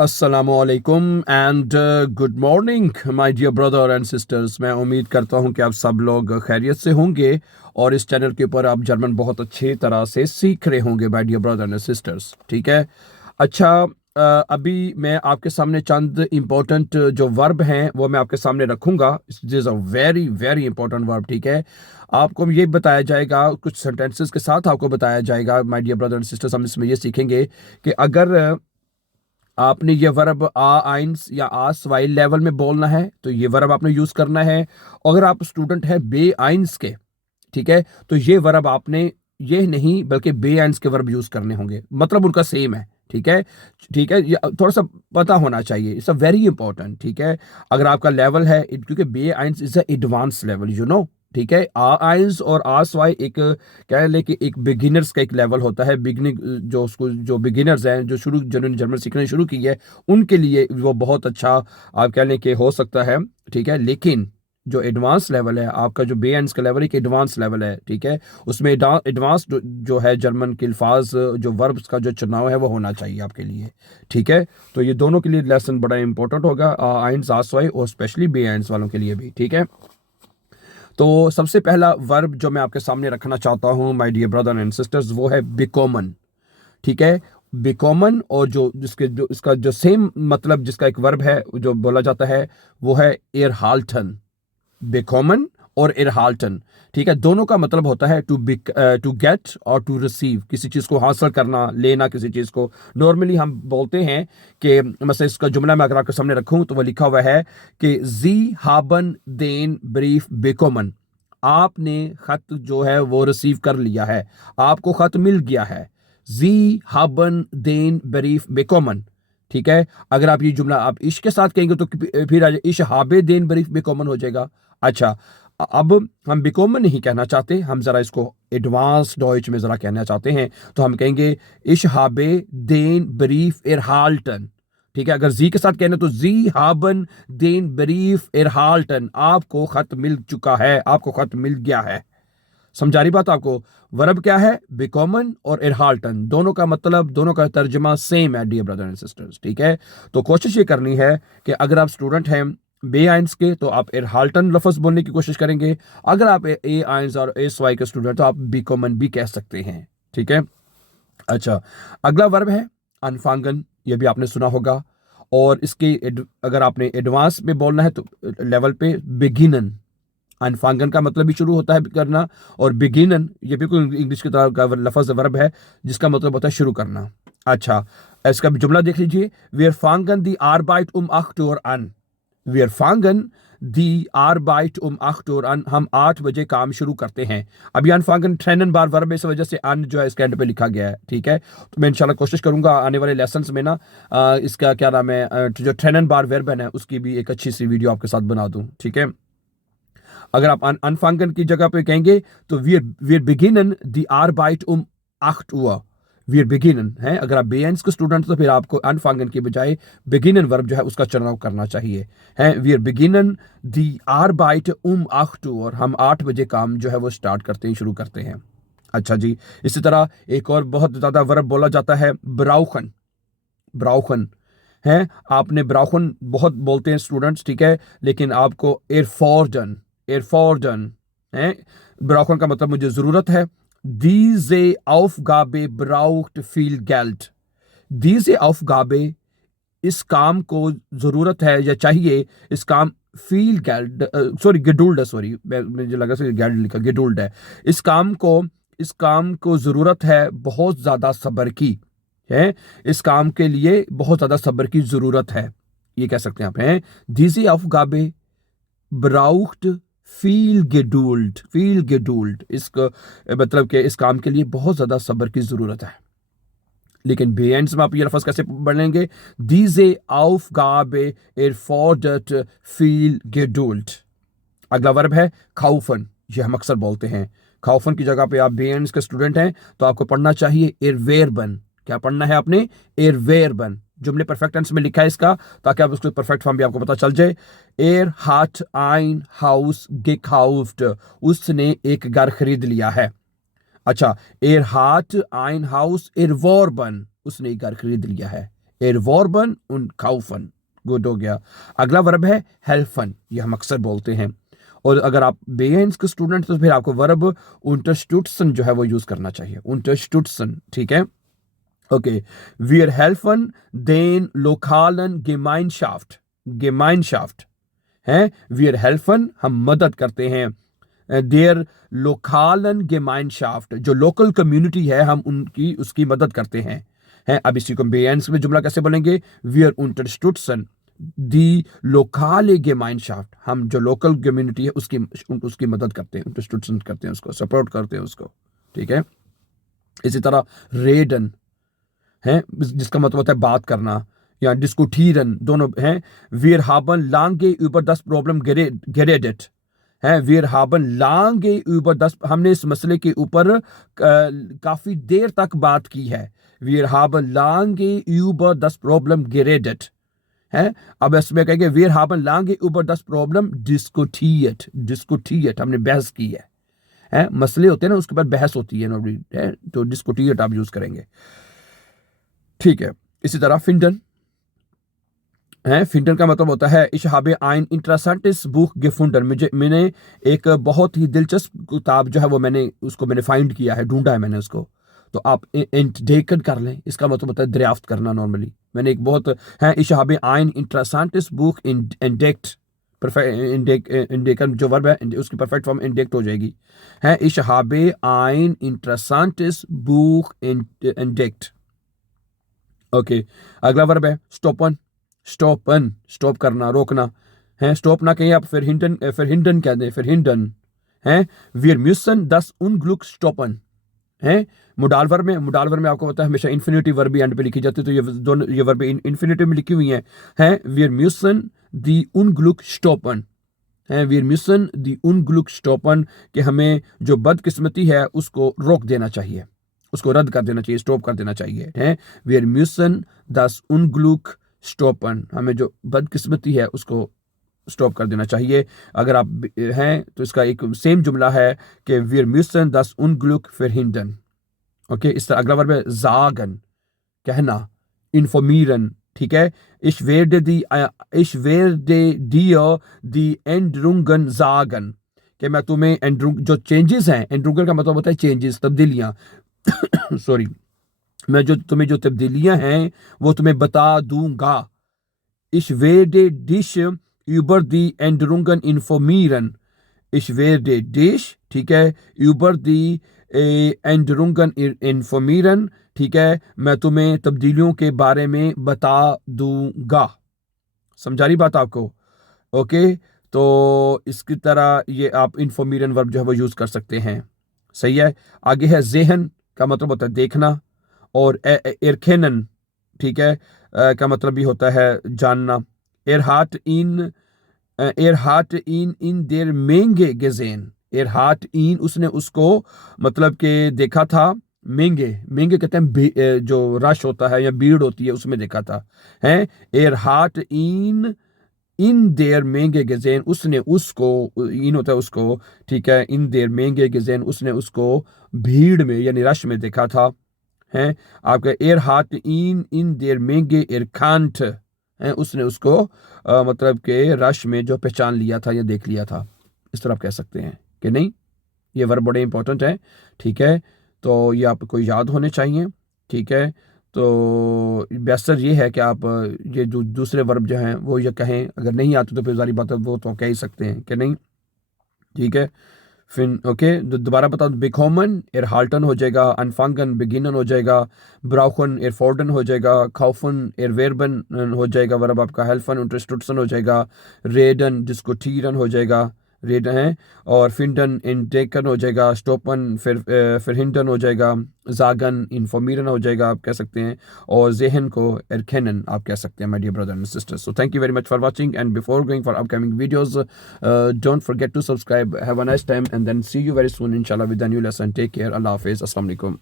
अस्सलामुअलैकुम and good morning my dear brother and sisters. मैं उम्मीद करता हूं कि आप सब लोग खैरियत से होंगे और इस चैनल के ऊपर आप जर्मन बहुत अच्छी तरह से सीख रहे होंगे my dear brother and sisters. ठीक है। अच्छा, अभी मैं आपके सामने चंद इम्पोर्टेंट जो वर्ब हैं वो मैं आपके सामने रखूंगा। This is a very very important verb. ठीक है। आपको ये बताया जाएगा, कुछ सेंटेंसेस के साथ आपको बताया जाएगा my dear brother and sisters. हम इसमें ये सीखेंगे कि अगर आपने ये वर्ब आ आइंस या आ स्वाइल लेवल में बोलना है तो ये वर्ब आपने यूज करना है। अगर आप स्टूडेंट हैं बे आइंस के, ठीक है, तो ये वर्ब आपने ये नहीं बल्कि बे आइंस के वर्ब यूज करने होंगे, मतलब उनका सेम है। ठीक है। ठीक है, ये थोड़ा सा पता होना चाहिए, इट्स अ वेरी इंपॉर्टेंट। ठीक है। अगर आपका लेवल है, क्योंकि बे आइंस is a advance level, you know. ठीक है। आ आइंस और आ स्वाई एक कह ले कि एक बिगिनर्स का एक लेवल होता है। बिगिनिंग जो उसको जो बिगिनर्स हैं, जो जिन्होंने जर्मन सीखना शुरू की है, उनके लिए वो बहुत अच्छा आप कह लें कि हो सकता है। ठीक है। लेकिन जो एडवांस लेवल है आपका, जो बे एंड्स का लेवल एक एडवांस लेवल है। ठीक है। उसमें एडवांस जो है जर्मन के अल्फाज, जो वर्ब्स का जो चुनाव है वो होना चाहिए आपके लिए। ठीक है। तो ये दोनों के लिए लेसन बड़ा इंपॉर्टेंट होगा, आइंस आसवाई और स्पेशली बे एंड्स वालों के लिए भी। ठीक है। तो सबसे पहला वर्ब जो मैं आपके सामने रखना चाहता हूं my dear brother and sisters, वो है बिकोमन। ठीक है। बिकोमन, और जो जिसके जो इसका जो सेम मतलब जिसका एक वर्ब है जो बोला जाता है वो है एरहाल्टन। बिकोमन और एरहाल्टन। ठीक है। दोनों का मतलब होता है टू गेट और टू रिसीव, किसी चीज को हासिल करना, लेना किसी चीज को। नॉर्मली हम बोलते हैं कि मतलब इसका जुमला मैं अगर आपके सामने रखूं तो वो लिखा हुआ है कि जी हाबन देन ब्रीफ बिकोमन। आपने खत जो है वो रिसीव कर लिया है, आपको खत मिल गया है। जी हाबन देन ब्रीफ बिकोमन। ठीक है। अगर आप ये जुमला आप इश के साथ कहेंगे तो फिर इश हाबे देन ब्रीफ बिकोमन हो जाएगा। अच्छा, अब हम बिकोमन नहीं कहना चाहते, हम जरा इसको एडवांस डॉइच में जरा कहना चाहते हैं, तो हम कहेंगे इश हाबे देन ब्रीफ एरहाल्टन। ठीक है। अगर जी के साथ कहना तो जी हाबन देन ब्रीफ एरहाल्टन, आपको खत मिल चुका है, आपको खत मिल गया है। समझा रही बात आपको? वर्ब क्या है? बिकॉमन और एरहाल्टन, दोनों का मतलब, दोनों का तर्जमा सेम है डियर ब्रदर एंड सिस्टर्स। ठीक है। तो कोशिश ये करनी है कि अगर आप स्टूडेंट हैं बे आइंस के तो आप एरहाल्टन लफ्ज बोलने की कोशिश करेंगे। अगर आप ए आइंस और एस वाई के स्टूडेंट तो आप बिकॉमन भी कह सकते हैं। ठीक है। अच्छा, अगला वर्ब है अनफांगन। ये भी आपने सुना होगा। और इसके अगर आपने एडवांस में बोलना है तो लेवल पे बिगिनन। अनफांगन का मतलब भी शुरू होता है करना, और बिगिनन ये बिल्कुल इंग्लिश की तरह का लफ्ज वर्ब है जिसका मतलब होता है शुरू करना। अच्छा, इसका भी जुमला देख लीजिए। wir fangen die Arbeit um 8 Uhr an। wir fangen die Arbeit um 8 Uhr an। हम 8 बजे काम शुरू करते हैं। अभी अनफांगन ट्रेनन बार वर्ब है, इस वजह से अन जो है इसके एंड पे लिखा गया है। ठीक है। तो मैं इंशाल्लाह कोशिश करूंगा आने वाले लेसन में ना इसका क्या नाम है, जो ट्रेनन बार वर्ब है उसकी भी एक अच्छी सी वीडियो आपके साथ बना दूं। ठीक है। अगर आप अनफांगन की जगह पे कहेंगे तो wir beginnen die Arbeit um 8 Uhr। wir beginnen है। अगर आप बेएंस के स्टूडेंट तो फिर आपको अनफांगन की बजाय बिगिनन वर्ब जो है उसका चुनाव करना चाहिए है। wir beginnen die Arbeit um 8 Uhr। हम 8 बजे काम जो है वो स्टार्ट करते हैं, शुरू करते हैं। अच्छा जी। इसी तरह एक और बहुत ज्यादा वर्ब बोला जाता है ब्राउखन। ब्राउखन है। आपने ब्राउखन बहुत बोलते हैं स्टूडेंट्स, ठीक है, लेकिन आपको एरफॉर्डन, एरफॉर्डन है। ब्राउखन का मतलब मुझे जरूरत है। diese Aufgabe braucht viel Geld। diese Aufgabe, इस काम को जरूरत है या चाहिए, इस काम फील गेल्ड, सॉरी गेडुल्ड है, सॉरी मुझे लगा गेल्ड लिखा, गेडुल्ड है। इस काम को जरूरत है बहुत ज्यादा सब्र की है। इस काम के लिए बहुत ज्यादा सब्र की जरूरत है, ये कह सकते हैं आप हैं। diese Aufgabe braucht viel Geduld। इसका मतलब कि इस काम के लिए बहुत ज्यादा सब्र की जरूरत है। लेकिन बेएंड्स में आप ये लफ्ज कैसे पढ़ेंगे? diese Aufgabe erfordert viel Geduld। अगला वर्ब है खाउफन। ये हम अक्सर बोलते हैं। खाउफन की जगह पे आप बेएंड्स के स्टूडेंट हैं तो आपको पढ़ना चाहिए एरवेरबन। क्या पढ़ना है आपने? एरवेरबन। जुमले परफेक्ट टेंस में लिखा है इसका, ताकि आप उसको परफेक्ट फॉर्म भी आपको पता चल जाए। एर हाट आइन हाउस gekauft। उसने एक घर खरीद लिया है। अच्छा, एर हाट आइन हाउस erworben। उसने एक घर खरीद लिया है। एरवॉर्बन und kaufen, गुड हो गया। अगला वर्ब है हेल्फन, ये हम अक्सर बोलते हैं। और अगर आप बेयंस के स्टूडेंट तो फिर आपको वर्ब unterstützen जो है वो यूज करना चाहिए, unterstützen, ठीक है। Okay, wir helfen den lokalen Gemeinschaft है, wir helfen हम मदद करते हैं, देयर लोकालन Gemeinschaft जो लोकल कम्युनिटी है हम उनकी उसकी मदद करते हैं। अब इसी को बेयंस में जुमला कैसे बोलेंगे, wir unterstützen die lokale Gemeinschaft, हम जो लोकल कम्युनिटी है उसकी मदद करते हैं, unterstützen करते हैं, उसको सपोर्ट करते हैं उसको, ठीक है। इसी तरह रेडन है जिसका मतलब होता है बात करना, या डिस्कुटीरन दोनों हैं। wir haben lange über das Problem geredet है, wir haben lange über das, हमने इस मसले के ऊपर काफी देर तक बात की है। wir haben lange über das Problem geredet है। अब इसमें कहेंगे wir haben lange über das Problem diskutiert, हमने बहस की है, मसले होते हैं ना उसके बाद बहस होती है, तो डिस्कुटिएट आप यूज करेंगे, ठीक है। इसी तरह फिंडन है, फिंडन का मतलब होता है ich habe ein interessantes Buch gefunden, मैंने एक बहुत ही दिलचस्प किताब जो है वो मैंने फाइंड किया है, ढूंढा है मैंने उसको। तो आप entdecken कर लें, इसका मतलब होता है दरियाफ्त करना। नॉर्मली मैंने एक बहुत है ich habe ein interessantes Buch entdeckt, entdecken जो वर्ब है उसकी परफेक्ट फॉर्म entdeckt हो जाएगी, है ich habe ein interessantes Buch entdeckt। Okay, अगला वर्ब है स्टॉपन, स्टॉप करना, रोकना है। स्टॉप ना कहिए आप, फिर हिंडन कह दें, फिर हिंडन है। wir müssen das Unglück stoppen है। मुडाल वर्ब में आपको पता है हमेशा इन्फिनिटिव वर्ब भी एंड पे लिखी जाती है, तो ये वर्ब इन्फिनिटिव में लिखी हुई है। wir müssen die Unglück stoppen है, wir müssen die Unglück stoppen कि हमें जो बदकिस्मती है उसको रोक देना चाहिए, उसको रद्द कर देना चाहिए, स्टॉप कर देना चाहिए है। wir müssen das Unglück stoppen, हमें जो बदकिस्मती है उसको स्टॉप कर देना चाहिए। अगर आप हैं तो इसका एक सेम जुमला है कि wir müssen das Unglück verhindern। Okay, इस तरह अगला वर्ब है sagen, कहना, informieren, ठीक है। ich werde dir die Änderungen sagen, कि मैं तुम्हें जो चेंजेस हैं, एंड्रुंगन का मतलब होता है चेंजेस, तब्दीलियां सॉरी, मैं जो तुम्हें जो तब्दीलियां हैं वो तुम्हें बता दूंगा। ich werde dich über die Änderungen informieren, ich werde dich, ठीक है, über die Änderungen informieren, ठीक है, मैं तुम्हें तब्दीलियों के बारे में बता दूंगा। समझा रही बात आपको? ओके, तो इसकी तरह ये आप इन्फॉर्मिरन वर्ब जो है वो यूज कर सकते हैं, सही है। आगे है जेहन का मतलब होता है देखना, और एरखेनन, ठीक है, का मतलब भी होता है जानना। एरहाट इन देर मेंगे गेजेन, एरहाट इन उसने उसको मतलब के देखा था, मेंगे कहते हैं जो रश होता है या भीड़ होती है उसमें देखा था, है। एरहाट इन देर मेंगे गेजेन, उसने उसको, इन होता है उसको, ठीक है, इन देर मेंगे गेजेन उसने उसको भीड़ में यानी रश में देखा था, है। आपका एरहाट इन देर मेंगे एरकांट है, उसने उसको मतलब के रश में जो पहचान लिया था या देख लिया था, इस तरह आप कह सकते हैं कि नहीं। ये वर्ब बड़े इंपॉर्टेंट है, ठीक है, तो ये आपको याद होने चाहिए, ठीक है। तो बेहतर ये है कि आप ये जो दूसरे वर्ब जो हैं वो ये कहें, अगर नहीं आते तो फिर सारी बात वो तो कह ही सकते हैं कि नहीं, ठीक है। फिर ओके, दोबारा बता दो, बिकॉमन एरहाल्टन हो जाएगा, अनफांगन बिगिनन हो जाएगा, ब्राउखन एरफोर्डन हो जाएगा, खाउफन एरवेरबन हो जाएगा, वर्ब आपका हेल्फन unterstützen हो जाएगा, रेडन डिस्कुटीरन हो जाएगा, रेड है, और फिंडन इनटेकन हो जाएगा, स्टोपन फिर हिंडन हो जाएगा, जागन इन्फॉर्मिरन हो जाएगा आप कह सकते हैं, और जेहन को एरखेनन आप कह सकते हैं, my dear brother and sisters. So thank you very much for watching, and before going for upcoming videos don't forget to subscribe. Have a nice time and then see you very soon इंशाल्लाह with a new lesson. Take care, अल्लाह हाफिज़, अस्सलाम वालेकुम।